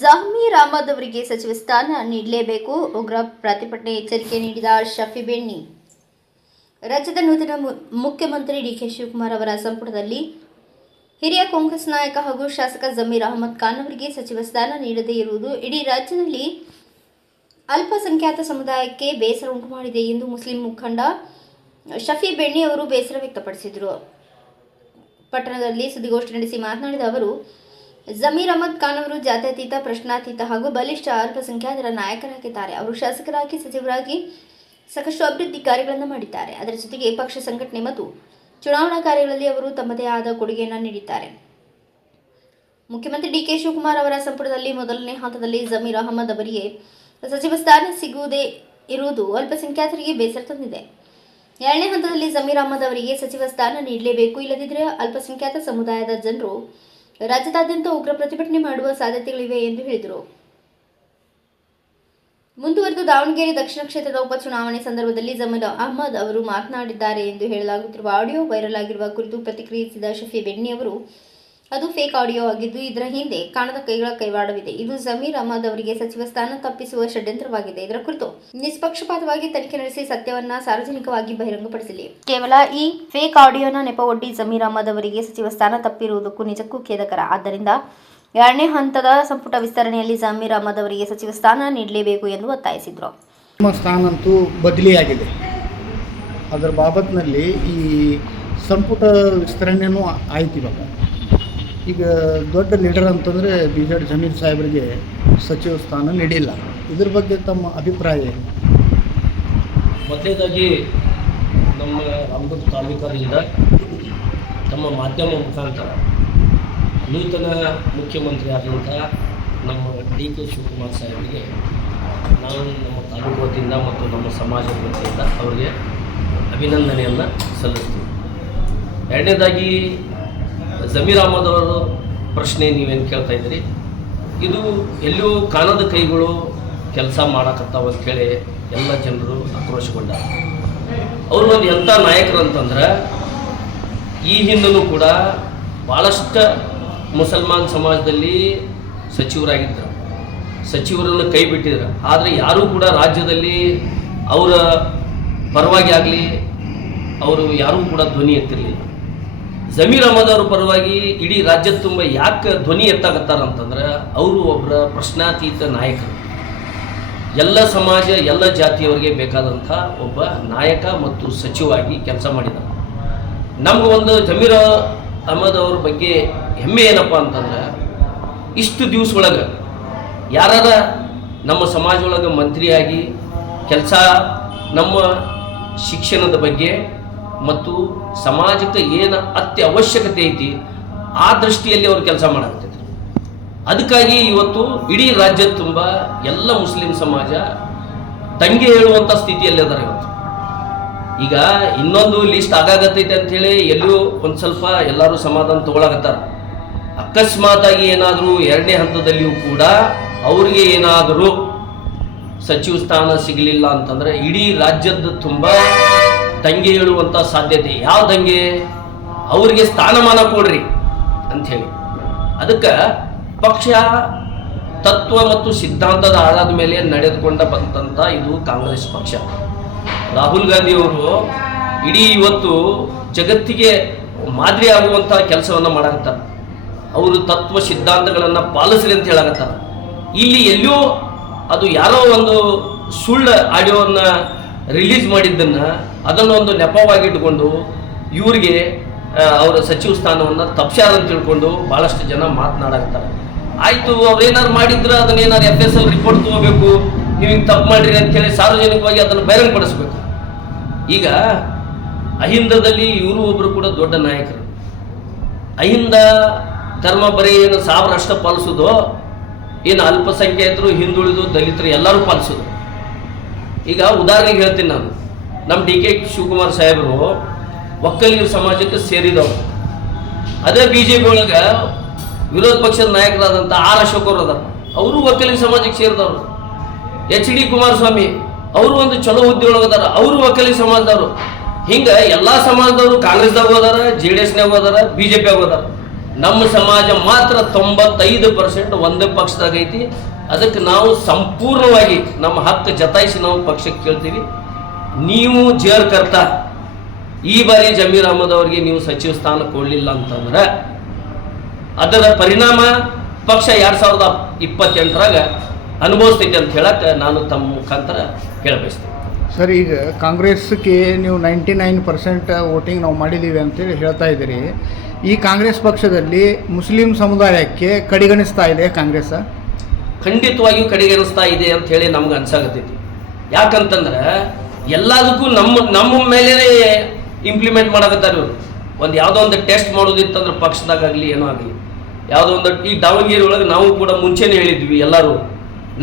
ಜಮೀರ್ ಅಹಮದ್ ಅವರಿಗೆ ಸಚಿವ ಸ್ಥಾನ ನೀಡಲೇಬೇಕು, ಉಗ್ರ ಪ್ರತಿಭಟನೆ ಎಚ್ಚರಿಕೆ ನೀಡಿದ ಶಫಿ ಬೆಣ್ಣಿ. ರಾಜ್ಯದ ನೂತನ ಮುಖ್ಯಮಂತ್ರಿ ಡಿಕೆ ಶಿವಕುಮಾರ್ ಅವರ ಸಂಪುಟದಲ್ಲಿ ಹಿರಿಯ ಕಾಂಗ್ರೆಸ್ ನಾಯಕ ಹಾಗೂ ಶಾಸಕ ಜಮೀರ್ ಅಹಮದ್ ಖಾನ್ ಅವರಿಗೆ ಸಚಿವ ಸ್ಥಾನ ನೀಡದೇ ಇರುವುದು ಇಡೀ ರಾಜ್ಯದಲ್ಲಿ ಅಲ್ಪಸಂಖ್ಯಾತ ಸಮುದಾಯಕ್ಕೆ ಬೇಸರ ಉಂಟು ಮಾಡಿದೆ ಎಂದು ಮುಸ್ಲಿಂ ಮುಖಂಡ ಶಫಿ ಬೆಣ್ಣಿ ಅವರು ಬೇಸರ ವ್ಯಕ್ತಪಡಿಸಿದರು. ಪಟ್ಟಣದಲ್ಲಿ ಸುದ್ದಿಗೋಷ್ಠಿ ನಡೆಸಿ ಮಾತನಾಡಿದ ಅವರು, ಜಮೀರ್ ಅಹಮದ್ ಖಾನ್ ಅವರು ಜಾತ್ಯತೀತ, ಪ್ರಶ್ನಾತೀತ ಹಾಗೂ ಬಲಿಷ್ಠ ಅಲ್ಪಸಂಖ್ಯಾತರ ನಾಯಕರಾಗಿದ್ದಾರೆ. ಅವರು ಶಾಸಕರಾಗಿ, ಸಚಿವರಾಗಿ ಸಾಕಷ್ಟು ಅಭಿವೃದ್ಧಿ ಕಾರ್ಯಗಳನ್ನು ಮಾಡಿದ್ದಾರೆ. ಅದರ ಜೊತೆಗೆ ಪಕ್ಷ ಸಂಘಟನೆ ಮತ್ತು ಚುನಾವಣಾ ಕಾರ್ಯಗಳಲ್ಲಿ ಅವರು ತಮ್ಮದೇ ಆದ ಕೊಡುಗೆಯನ್ನು ನೀಡಿದ್ದಾರೆ. ಮುಖ್ಯಮಂತ್ರಿ ಡಿಕೆ ಶಿವಕುಮಾರ್ ಅವರ ಸಂಪುಟದಲ್ಲಿ ಮೊದಲನೇ ಹಂತದಲ್ಲಿ ಜಮೀರ್ ಅಹಮದ್ ಅವರಿಗೆ ಸಚಿವ ಸ್ಥಾನ ಸಿಗುವುದೇ ಇರುವುದು ಅಲ್ಪಸಂಖ್ಯಾತರಿಗೆ ಬೇಸರ ತಂದಿದೆ. ಎರಡನೇ ಹಂತದಲ್ಲಿ ಜಮೀರ್ ಅಹಮದ್ ಅವರಿಗೆ ಸಚಿವ ಸ್ಥಾನ ನೀಡಲೇಬೇಕು, ಇಲ್ಲದಿದ್ದರೆ ಅಲ್ಪಸಂಖ್ಯಾತ ಸಮುದಾಯದ ಜನರು ರಾಜ್ಯದಾದ್ಯಂತ ಉಗ್ರ ಪ್ರತಿಭಟನೆ ಮಾಡುವ ಸಾಧ್ಯತೆಗಳಿವೆ ಎಂದು ಹೇಳಿದರು. ಮುಂದುವರೆದು ದಾವಣಗೆರೆ ದಕ್ಷಿಣ ಕ್ಷೇತ್ರದ ಉಪಚುನಾವಣೆ ಸಂದರ್ಭದಲ್ಲಿ ಜಮೀರ್ ಅಹಮದ್ ಅವರು ಮಾತನಾಡಿದ್ದಾರೆ ಎಂದು ಹೇಳಲಾಗುತ್ತಿರುವ ಆಡಿಯೋ ವೈರಲ್ ಆಗಿರುವ ಕುರಿತು ಪ್ರತಿಕ್ರಿಯಿಸಿದ ಶಫಿ ಬೆಣ್ಣಿ ಅವರು, ಅದು ಫೇಕ್ ಆಡಿಯೋ ಆಗಿದ್ದು ಇದರ ಹಿಂದೆ ಕಾಣದ ಕೈಗಳ ಕೈವಾಡವಿದೆ. ಇದು ಜಮೀರ್ ಅಹಮದ್ ಅವರಿಗೆ ಸಚಿವ ಸ್ಥಾನ ತಪ್ಪಿಸುವ ಷಡ್ಯಂತ್ರವಾಗಿದೆ. ಇದರ ಕುರಿತು ನಿಷ್ಪಕ್ಷಪಾತವಾಗಿ ತನಿಖೆ ನಡೆಸಿ ಸತ್ಯವನ್ನ ಸಾರ್ವಜನಿಕವಾಗಿ ಬಹಿರಂಗಪಡಿಸಲಿ. ಕೇವಲ ಈ ಫೇಕ್ ಆಡಿಯೋನ ನೆಪವೊಡ್ಡಿ ಜಮೀರ್ ಅಹಮದ್ ಅವರಿಗೆ ಸಚಿವ ಸ್ಥಾನ ತಪ್ಪಿರುವುದಕ್ಕೂ ನಿಜಕ್ಕೂ ಖೇದಕರ. ಆದ್ದರಿಂದ ಎರಡನೇ ಹಂತದ ಸಂಪುಟ ವಿಸ್ತರಣೆಯಲ್ಲಿ ಜಮೀರ್ ಅಹಮದ್ ಅವರಿಗೆ ಸಚಿವ ಸ್ಥಾನ ನೀಡಲೇಬೇಕು ಎಂದು ಒತ್ತಾಯಿಸಿದರು. ಸ್ಥಾನ ಅಂತೂ ಬದಲಿಯಾಗಿದೆ. ಅದರ ಬಾಬತ್ನಲ್ಲಿ ಈ ಸಂಪುಟ ವಿಸ್ತರಣೆಯೂ ಆಯ್ತು. ಈಗ ದೊಡ್ಡ ಲೀಡರ್ ಅಂತಂದರೆ ಬಿಜೆಡಿ ಜಮೀರ್ ಸಾಹೇಬರಿಗೆ ಸಚಿವ ಸ್ಥಾನ ನೀಡಿಲ್ಲ. ಇದ್ರ ಬಗ್ಗೆ ತಮ್ಮ ಅಭಿಪ್ರಾಯ ಏನು? ಮೊದಲನೇದಾಗಿ ನಮ್ಮ ರಾಮದುರ್ಗ ತಾಲೂಕರಿಂದ ತಮ್ಮ ಮಾಧ್ಯಮ ಮುಖಾಂತರ ನೂತನ ಮುಖ್ಯಮಂತ್ರಿ ಆದಂಥ ನಮ್ಮ ಡಿ ಕೆ ಶಿವಕುಮಾರ್ ಸಾಹೇಬರಿಗೆ ನಾವು ನಮ್ಮ ತಾಲೂಕು ವತಿಯಿಂದ ಮತ್ತು ನಮ್ಮ ಸಮಾಜದ ವತಿಯಿಂದ ಅವರಿಗೆ ಅಭಿನಂದನೆಯನ್ನು ಸಲ್ಲಿಸ್ತೀವಿ. ಎರಡನೇದಾಗಿ ಜಮೀರ್ ಅಹಮದ್ ಅವರ ಪ್ರಶ್ನೆ ನೀವೇನು ಕೇಳ್ತಾ ಇದ್ದೀರಿ, ಇದು ಎಲ್ಲೂ ಕಾಣದ ಕೈಗಳು ಕೆಲಸ ಮಾಡಕತ್ತಾವ ಅಂತೇಳಿ ಎಲ್ಲ ಜನರು ಆಕ್ರೋಶಗೊಂಡಾರ. ಅವರು ಒಂದು ಎಂಥ ನಾಯಕರು ಅಂತಂದ್ರೆ, ಈ ಹಿಂದೂ ಕೂಡ ಭಾಳಷ್ಟು ಮುಸಲ್ಮಾನ್ ಸಮಾಜದಲ್ಲಿ ಸಚಿವರಾಗಿದ್ದರು, ಸಚಿವರನ್ನು ಕೈ ಬಿಟ್ಟಿದ್ರು. ಆದರೆ ಯಾರೂ ಕೂಡ ರಾಜ್ಯದಲ್ಲಿ ಅವರ ಪರವಾಗಿ ಆಗಲಿ ಅವರು ಯಾರೂ ಕೂಡ ಧ್ವನಿ ಎತ್ತಿರಲಿಲ್ಲ. ಜಮೀರ್ ಅಹಮದ್ ಅವ್ರ ಪರವಾಗಿ ಇಡೀ ರಾಜ್ಯದ ತುಂಬ ಯಾಕೆ ಧ್ವನಿ ಎತ್ತಾಗತ್ತಾರಂತಂದ್ರೆ, ಅವರು ಒಬ್ಬರ ಪ್ರಶ್ನಾತೀತ ನಾಯಕರು. ಎಲ್ಲ ಸಮಾಜ, ಎಲ್ಲ ಜಾತಿಯವರಿಗೆ ಬೇಕಾದಂಥ ಒಬ್ಬ ನಾಯಕ ಮತ್ತು ಸಚಿವವಾಗಿ ಕೆಲಸ ಮಾಡಿದ್ದಾರೆ. ನಮ್ಗೆ ಒಂದು ಜಮೀರ್ ಅಹಮದ್ ಅವ್ರ ಬಗ್ಗೆ ಹೆಮ್ಮೆ ಏನಪ್ಪ ಅಂತಂದ್ರೆ, ಇಷ್ಟು ದಿವಸ ಒಳಗೆ ಯಾರ ನಮ್ಮ ಸಮಾಜ ಒಳಗೆ ಮಂತ್ರಿಯಾಗಿ ಕೆಲಸ, ನಮ್ಮ ಶಿಕ್ಷಣದ ಬಗ್ಗೆ ಮತ್ತು ಸಮಾಜಕ್ಕೆ ಏನು ಅತ್ಯವಶ್ಯಕತೆ ಐತಿ ಆ ದೃಷ್ಟಿಯಲ್ಲಿ ಅವರು ಕೆಲಸ ಮಾಡಕತ್ತಿದ್ರು. ಅದಕ್ಕಾಗಿ ಇವತ್ತು ಇಡೀ ರಾಜ್ಯದ ತುಂಬ ಎಲ್ಲ ಮುಸ್ಲಿಂ ಸಮಾಜ ದಂಗೆ ಹೇಳುವಂಥ ಸ್ಥಿತಿಯಲ್ಲಿದ್ದಾರೆ. ಇವತ್ತು ಈಗ ಇನ್ನೊಂದು ಲಿಸ್ಟ್ ಆಗಾಗತ್ತೈತೆ ಅಂಥೇಳಿ ಎಲ್ಲೂ ಒಂದು ಸ್ವಲ್ಪ ಎಲ್ಲರೂ ಸಮಾಧಾನ ತಗೊಳಕತ್ತಾರೆ. ಅಕಸ್ಮಾತಾಗಿ ಏನಾದರೂ ಎರಡನೇ ಹಂತದಲ್ಲಿಯೂ ಕೂಡ ಅವರಿಗೆ ಏನಾದರೂ ಸಚಿವ ಸ್ಥಾನ ಸಿಗಲಿಲ್ಲ ಅಂತಂದರೆ ಇಡೀ ರಾಜ್ಯದ ತುಂಬ ದಂಗೆ ಹೇಳುವಂಥ ಸಾಧ್ಯತೆ. ಯಾವ ದಂಗೆ? ಅವರಿಗೆ ಸ್ಥಾನಮಾನ ಕೊಡ್ರಿ ಅಂಥೇಳಿ. ಅದಕ್ಕೆ ಪಕ್ಷ ತತ್ವ ಮತ್ತು ಸಿದ್ಧಾಂತದ ಆಧಾರದ ಮೇಲೆ ನಡೆದುಕೊಂಡ ಬಂದಂಥ ಇದು ಕಾಂಗ್ರೆಸ್ ಪಕ್ಷ. ರಾಹುಲ್ ಗಾಂಧಿಯವರು ಇಡೀ ಇವತ್ತು ಜಗತ್ತಿಗೆ ಮಾದರಿ ಆಗುವಂಥ ಕೆಲಸವನ್ನು ಮಾಡಕತ್ತಾರೆ. ಅವರು ತತ್ವ ಸಿದ್ಧಾಂತಗಳನ್ನು ಪಾಲಿಸ್ರಿ ಅಂತ ಹೇಳಕತ್ತಾರೆ. ಇಲ್ಲಿ ಎಲ್ಲೋ ಅದು ಯಾರೋ ಒಂದು ಸುಳ್ಳು ಆಡಿಯೋವನ್ನು ರಿಲೀಸ್ ಮಾಡಿದ್ದನ್ನು ಅದನ್ನು ಒಂದು ನೆಪವಾಗಿಟ್ಟುಕೊಂಡು ಇವರಿಗೆ ಅವರ ಸಚಿವ ಸ್ಥಾನವನ್ನು ತಪ್ಸ್ಯಾರ ಅಂತ ತಿಳ್ಕೊಂಡು ಭಾಳಷ್ಟು ಜನ ಮಾತನಾಡಕತ್ತಾರೆ. ಆಯಿತು, ಅವ್ರೇನಾರು ಮಾಡಿದ್ರೆ ಅದನ್ನೇನಾರು FSL ರಿಪೋರ್ಟ್ ತೊಗೋಬೇಕು, ನೀವು ಹಿಂಗೆ ತಪ್ಪು ಮಾಡಿರಿ ಅಂತೇಳಿ ಸಾರ್ವಜನಿಕವಾಗಿ ಅದನ್ನು ಬಹಿರಂಗಪಡಿಸ್ಬೇಕು. ಈಗ ಅಹಿಂದದಲ್ಲಿ ಇವರು ಒಬ್ಬರು ಕೂಡ ದೊಡ್ಡ ನಾಯಕರು. ಅಹಿಂದ ಧರ್ಮ ಬರೀ ಏನು 1000 ಅಷ್ಟ ಪಾಲಿಸೋದು, ಏನು ಅಲ್ಪಸಂಖ್ಯಾತರು, ಹಿಂದುಳಿದು, ದಲಿತರು ಎಲ್ಲರೂ ಪಾಲಿಸೋದು. ಈಗ ಉದಾಹರಣೆಗೆ ಹೇಳ್ತೀನಿ ನಾನು, ನಮ್ಮ ಡಿ ಕೆ ಶಿವಕುಮಾರ್ ಸಾಹೇಬರು ಒಕ್ಕಲಿಗರ ಸಮಾಜಕ್ಕೆ ಸೇರಿದವರು. ಅದೇ BJP ಒಳಗೆ ವಿರೋಧ ಪಕ್ಷದ ನಾಯಕರಾದಂಥ R ಅಶೋಕ್ ಅವರು ಅದಾರ, ಅವರು ಒಕ್ಕಲಿಗ ಸಮಾಜಕ್ಕೆ ಸೇರಿದವರು. HD ಕುಮಾರಸ್ವಾಮಿ ಅವರು ಒಂದು ಚಲೋ ಹುದ್ದೆ ಒಳಗದಾರ, ಅವರು ಒಕ್ಕಲಿಗ ಸಮಾಜದವರು. ಹಿಂಗೆ ಎಲ್ಲ ಸಮಾಜದವರು ಕಾಂಗ್ರೆಸ್ದಾಗ ಹೋದಾರ, JDSನಾಗ ಹೋದಾರ, BJP ಹೋದಾರ. ನಮ್ಮ ಸಮಾಜ ಮಾತ್ರ 95% ಒಂದೇ ಪಕ್ಷದಾಗ ಐತಿ. ಅದಕ್ಕೆ ನಾವು ಸಂಪೂರ್ಣವಾಗಿ ನಮ್ಮ ಹಕ್ಕು ಜತಾಯಿಸಿ ನಾವು ಪಕ್ಷಕ್ಕೆ ಕೇಳ್ತೀವಿ. ನೀವು ಜೇರ್ಕರ್ತ ಈ ಬಾರಿ ಜಮೀರ್ ಅಹಮದ್ ಅವರಿಗೆ ನೀವು ಸಚಿವ ಸ್ಥಾನ ಕೊಡಲಿಲ್ಲ ಅಂತಂದ್ರೆ ಅದರ ಪರಿಣಾಮ ಪಕ್ಷ 2028ರಾಗ ಅನುಭವಿಸ್ತೈತೆ ಅಂತ ಹೇಳಕ್ಕೆ ನಾನು ತಮ್ಮ ಮುಖಾಂತರ ಹೇಳಬಯಸ್ತೇನೆ. ಸರ್, ಈಗ ಕಾಂಗ್ರೆಸ್ಗೆ ನೀವು 99% ವೋಟಿಂಗ್ ನಾವು ಮಾಡಿದ್ದೀವಿ ಅಂತೇಳಿ ಹೇಳ್ತಾ ಇದ್ದೀರಿ. ಈ ಕಾಂಗ್ರೆಸ್ ಪಕ್ಷದಲ್ಲಿ ಮುಸ್ಲಿಂ ಸಮುದಾಯಕ್ಕೆ ಕಡೆಗಣಿಸ್ತಾ ಇದೆ ಕಾಂಗ್ರೆಸ್? ಖಂಡಿತವಾಗಿಯೂ ಕಡೆಗಣಿಸ್ತಾ ಇದೆ ಅಂತ ಹೇಳಿ ನಮ್ಗೆ ಅನ್ಸಾಗತ್ತೈತಿ. ಯಾಕಂತಂದ್ರೆ ಎಲ್ಲದಕ್ಕೂ ನಮ್ಮ ಮೇಲೆ ಇಂಪ್ಲಿಮೆಂಟ್ ಮಾಡಕತ್ತಾರೆ ಇವರು. ಯಾವುದೋ ಒಂದು ಟೆಸ್ಟ್ ಮಾಡೋದಿತ್ತಂದ್ರೆ ಪಕ್ಷದಾಗಲಿ ಏನೋ ಆಗಲಿ, ಯಾವುದೋ ಒಂದು ಈ ದಾವಣಗೆರೆ ಒಳಗೆ ನಾವು ಕೂಡ ಮುಂಚೆನೇ ಹೇಳಿದ್ವಿ ಎಲ್ಲರೂ,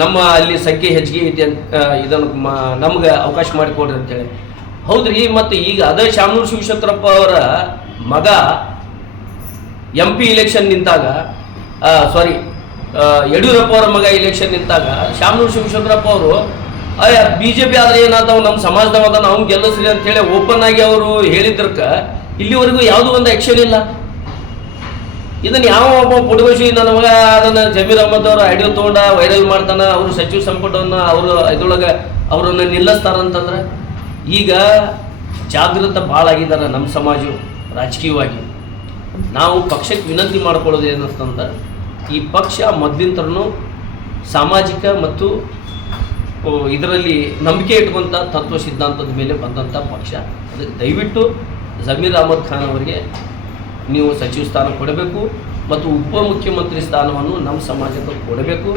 ನಮ್ಮ ಅಲ್ಲಿ ಸಂಖ್ಯೆ ಹೆಚ್ಚಿಗೆ ಐತಿ ಅಂತ ಇದನ್ನು ನಮ್ಗೆ ಅವಕಾಶ ಮಾಡಿಕೊಡ್ರಿ ಅಂತೇಳಿ. ಹೌದ್ರಿ. ಮತ್ತು ಈಗ ಅದೇ ಶಾಮನೂರು ಶಿವಶಂಕರಪ್ಪ ಅವರ ಮಗ MP ಇಲೆಕ್ಷನ್ ನಿಂತಾಗ, ಯಡಿಯೂರಪ್ಪ ಅವರ ಮಗ ಇಲೆಕ್ಷನ್ ನಿಂತಾಗ ಶಾಮನೂರು ಶಿವಶಂಕರಪ್ಪ ಅವರು BJP ಆದ್ರೆ ಏನಾದವು ನಮ್ಮ ಸಮಾಜದವಾದ ನಾವು ಗೆಲ್ಲಿಸ್ರಿ ಅಂತೇಳಿ ಓಪನ್ ಆಗಿ ಅವರು ಹೇಳಿದ್ರಕ್ಕ ಇಲ್ಲಿವರೆಗೂ ಯಾವುದೂ ಒಂದು ಆ್ಯಕ್ಷನ್ ಇಲ್ಲ. ಇದನ್ನು ಯಾವ ಒಬ್ಬ ಪುಡುಗೋಶಿ ನನ್ನ ಮಗ ಅದನ್ನು ಜಮೀರ್ ಅಹಮದ್ ಅವರು ಆಡಿಯೋ ತೊಗೊಂಡ ವೈರಲ್ ಮಾಡ್ತಾನೆ, ಅವರು ಸಚಿವ ಸಂಪುಟವನ್ನು ಅವರು ಇದ್ರೊಳಗೆ ಅವರನ್ನು ನಿಲ್ಲಿಸ್ತಾರಂತಂದ್ರೆ ಈಗ ಜಾಗೃತ ಭಾಳ ಆಗಿದ್ದಾರೆ ನಮ್ಮ ಸಮಾಜ ರಾಜಕೀಯವಾಗಿ. ನಾವು ಪಕ್ಷಕ್ಕೆ ವಿನಂತಿ ಮಾಡ್ಕೊಳ್ಳೋದು ಏನಂತಂದ್ರೆ ಈ ಪಕ್ಷ ಮೊದಲಿಂತರೂ ಸಾಮಾಜಿಕ ಮತ್ತು ಇದರಲ್ಲಿ ನಂಬಿಕೆ ಇಟ್ಕೊಂಥ ತತ್ವ ಸಿದ್ಧಾಂತದ ಮೇಲೆ ಬಂದಂಥ ಪಕ್ಷ. ಅದಕ್ಕೆ ದಯವಿಟ್ಟು ಜಮೀರ್ ಅಹಮದ್ ಖಾನ್ ಅವರಿಗೆ ನೀವು ಸಚಿವ ಸ್ಥಾನ ಕೊಡಬೇಕು ಮತ್ತು ಉಪಮುಖ್ಯಮಂತ್ರಿ ಸ್ಥಾನವನ್ನು ನಮ್ಮ ಸಮಾಜಕ್ಕೆ ಕೊಡಬೇಕು.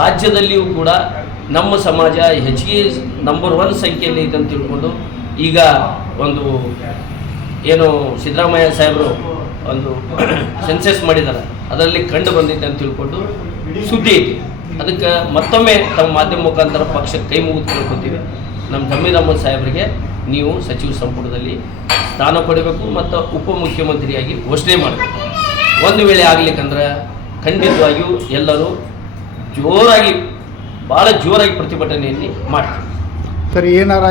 ರಾಜ್ಯದಲ್ಲಿಯೂ ಕೂಡ ನಮ್ಮ ಸಮಾಜ ಹೆಚ್ಚಿಗೆ ನಂಬರ್ 1 ಸಂಖ್ಯೆಯಲ್ಲಿ ಐತೆ ಅಂತ ತಿಳ್ಕೊಂಡು ಈಗ ಒಂದು ಏನು ಸಿದ್ದರಾಮಯ್ಯ ಸಾಹೇಬರು ಒಂದು ಸೆನ್ಸಸ್ ಮಾಡಿದ್ದಾರೆ, ಅದರಲ್ಲಿ ಕಂಡು ಬಂದೈತೆ ಅಂತ ತಿಳ್ಕೊಂಡು ಸುದ್ದಿ ಐತಿ. ಅದಕ್ಕೆ ಮತ್ತೊಮ್ಮೆ ತಮ್ಮ ಮಾಧ್ಯಮ ಮುಖಾಂತರ ಪಕ್ಷಕ್ಕೆ ಕೈ ಮುಗಿದು ಕೇಳ್ಕೊತೀವಿ. ನಮ್ಮ ಜಮೀರ್ ಅಹಮದ್ ಸಾಹೇಬರಿಗೆ ನೀವು ಸಚಿವ ಸಂಪುಟದಲ್ಲಿ ಸ್ಥಾನ ಕೊಡಬೇಕು ಮತ್ತು ಉಪಮುಖ್ಯಮಂತ್ರಿಯಾಗಿ ಘೋಷಣೆ ಮಾಡಬೇಕು. ಒಂದು ವೇಳೆ ಆಗಲಿಕ್ಕಂದ್ರೆ ಖಂಡಿತವಾಗಿಯೂ ಎಲ್ಲರೂ ಭಾಳ ಜೋರಾಗಿ ಪ್ರತಿಭಟನೆಯಲ್ಲಿ ಮಾಡ್ತೀವಿ. ಸರ್, ಏನಾರ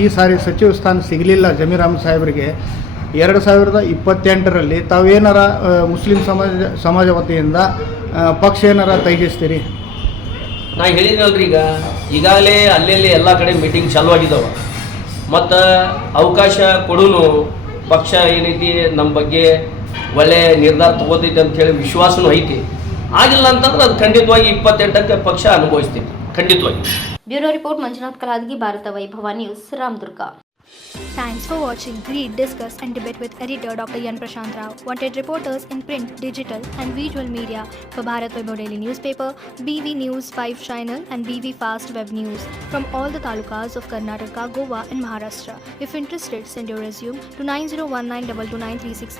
ಈ ಸಾರಿ ಸಚಿವ ಸ್ಥಾನ ಸಿಗಲಿಲ್ಲ ಜಮೀರ್ ಅಹಮದ್ ಸಾಹೇಬರಿಗೆ, 2028ರಲ್ಲಿ ತಾವೇನಾರ ಮುಸ್ಲಿಂ ಸಮಾಜ ವತಿಯಿಂದ ಪಕ್ಷ ಏನಾರ ತ್ಯಜಿಸ್ತೀರಿ? ನಾ ಹೇಳಿದ್ನಲ್ರಿ, ಈಗಾಗಲೇ ಅಲ್ಲೆಲ್ಲಿ ಎಲ್ಲ ಕಡೆ ಮೀಟಿಂಗ್ ಚಾಲು ಆಗಿದ್ದಾವೆ ಮತ್ತು ಅವಕಾಶ ಕೊಡೋನು ಪಕ್ಷ ಏನೈತಿ ನಮ್ಮ ಬಗ್ಗೆ ಒಳ್ಳೆಯ ನಿರ್ಧಾರ ತಗೋತೈತೆ ಅಂಥೇಳಿ ವಿಶ್ವಾಸನೂ ಐತಿ. ಆಗಿಲ್ಲ ಅಂತಂದ್ರೆ ಅದು ಖಂಡಿತವಾಗಿ 28ಕ್ಕೆ ಪಕ್ಷ ಅನುಭವಿಸ್ತೀವಿ ಖಂಡಿತವಾಗಿ. ಬ್ಯೂರೋ ರಿಪೋರ್ಟ್ ಮಂಜುನಾಥ್ ಕಲಾದಗಿ, ಭಾರತ ವೈಭವ news, Ramdurg. Thanks for watching. Read, discuss and debate with editor Dr. Yan Prashant Rao. Wanted reporters in print, digital and visual media for Bharat Vaibhav Daily Newspaper, BV News 5 Channel and BV Fast Web News from all the talukas of Karnataka, Goa and Maharashtra. If interested, send your resume to 9019229369.